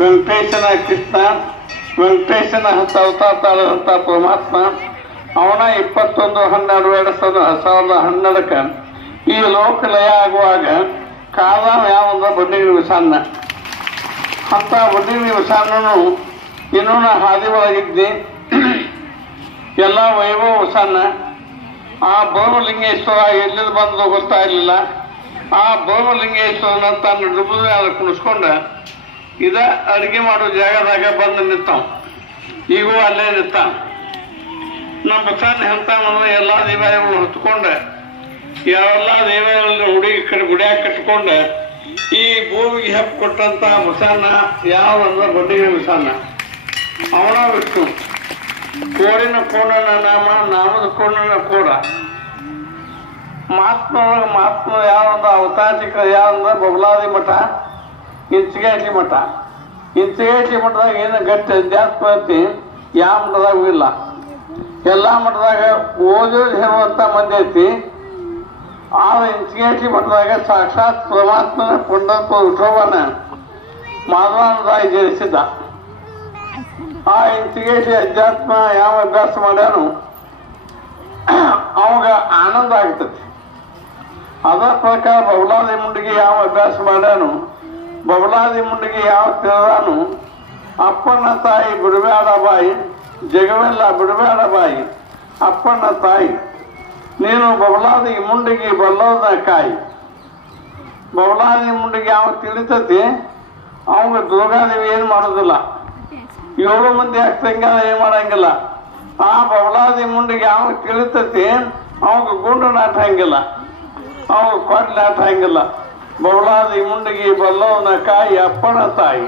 ವೆಂಕಟೇಶನ ಕೃಷ್ಣ, ವೆಂಕಟೇಶನ ಅವತಾರ ತಾಳದಂತ ಪರಮಾತ್ಮ, ಅವನ ಇಪ್ಪತ್ತೊಂದು ಹನ್ನೆರಡು ಎರಡು ಸಾವಿರದ ಸಾವಿರದ ಹನ್ನೆರಡಕ್ಕೆ ಈ ಲೋಕ ಲಯ ಆಗುವಾಗ ಕಾಲ ಯಾವಂದ ಬಡ್ಡಿಗಿರಿ ವಿಷಾನ್ನ. ಅಂತ ಬಡ್ಡಿಗಿರಿ ವಿಷಾನ್ನನು ಇನ್ನೂ ಹಾದಿ ಒಳಗಿದ್ದೆ. ಎಲ್ಲ ವೈಭವ ವಿಷಾನ್ನ. ಆ ಬೋಮಲಿಂಗೇಶ್ವರ ಎಲ್ಲಿಂದ ಬಂದು ಗೊತ್ತಾ ಇರಲಿಲ್ಲ ಆ ಬೋಮಲಿಂಗೇಶ್ವರನ ತನ್ನ ಡುಬ್ಬದ ಕುಣಿಸ್ಕೊಂಡ ಇದ ಅಡಿಗೆ ಮಾಡೋ ಜಾಗದಾಗ ಬಂದು ನಿಂತಾವ. ಈಗೂ ಅಲ್ಲೇ ನಿಂತಾವ. ನಮ್ಮ ಬಸಣ್ಣ ಹೆಂತ ಮನ ಎಲ್ಲ ದೇವಾಲಯಗಳು ಹೊತ್ಕೊಂಡ ಯಾವೆಲ್ಲ ದೇವಾಲಯಗಳನ್ನ ಹುಡುಗಿ ಕಡೆ ಗುಡಿಯಾಗ ಕಟ್ಕೊಂಡ ಈ ಭೂಮಿಗೆ ಹೆಪ್ಪು ಕೊಟ್ಟಂತ ಮುಸಾನ ಯಾವ ಅಂದ್ರೆ ಬಡ್ಡಿಗೆ ಮುಸಾನ. ಅವನ ವಿಷ್ಣು ಕೋಡಿನ ಕೋಣನ ನಾಮ, ನಾಮದ ಕೋಣನ ಕೋಡ. ಮಹಾತ್ಮ ಮಹಾತ್ಮ ಯಾವಂದ ಅವತಾರಿಕ ಯಾವಂದ ಬಬಲಾದಿ ಮಠ? ಇಂಚಗೇಟಿ ಮಠ. ಇಂಚಗೇಟಿ ಮಠದಾಗ ಏನು ಗಟ್ಟಿ ಐತಿ ಯಾವ ಮಠದಾಗೂ ಇಲ್ಲ. ಎಲ್ಲ ಮಠದಾಗ ಓದೋದು ಹೇಳುವಂಥ ಮಂದಿ ಐತಿ. ಆದ್ರೆ ಇಂಚಗೇಟಿ ಮಠದಾಗ ಸಾಕ್ಷಾತ್ ಪರಮಾತ್ಮನ ಪುಂಡತ್ವ ವಿಠೋಬನ ಮಾಧವಾನಂದಾಯಿ ಜನಿಸಿದ್ದ ಆ ಇಂಚಿಗೇಟಿ ಅಧ್ಯಾತ್ಮ ಯಾವ ಅಭ್ಯಾಸ ಮಾಡ್ಯಾನು, ಅವಾಗ ಆನಂದ ಆಗ್ತದೆ. ಅದರ ಪ್ರಕಾರ ಬಬಲಾದಿ ಮುಂಡಿಗೆ ಯಾವ ಅಭ್ಯಾಸ ಮಾಡ್ಯಾನು ಬಬಲಾದಿ ಮುಂಡಿಗೆ ಯಾವ ತಿಳಿದಾನು ಅಪ್ಪನ ತಾಯಿ ಬಿಡಬೇಡ ಬಾಯಿ, ಜಗವೆಲ್ಲ ಬಿಡಬೇಡ ಬಾಯಿ, ಅಪ್ಪನ ತಾಯಿ. ನೀನು ಬಬಲಾದಿ ಮುಂಡಿಗೆ ಬಲ್ಲೋದ ಕಾಯಿ. ಬಬಲಾದಿ ಮುಂಡಿಗೆ ಯಾವ ತಿಳಿತತಿ? ಅವಂಗ ದುರ್ಗಾದೇವಿ ಏನು ಮಾಡೋದಿಲ್ಲ? ಏಳು ಮಂದಿ ಆಗ್ತಂಗ ಏನು ಮಾಡಂಗಿಲ್ಲ? ಆ ಬಬಲಾದಿ ಮುಂಡಿಗೆ ಯಾವ ತಿಳಿತತಿ? ಅವಾಗ ಗುಂಡು ನಾಟ ಹಂಗಿಲ್ಲ ಅವಾಗ ಕೊಡ್ ನಾಟ ಹಂಗಿಲ್ಲ ಬಬಲಾದಿ ಮುಂಡಗಿ ಬಲ್ಲವನ ಕಾಯಿ ಅಪ್ಪನ ತಾಯಿ.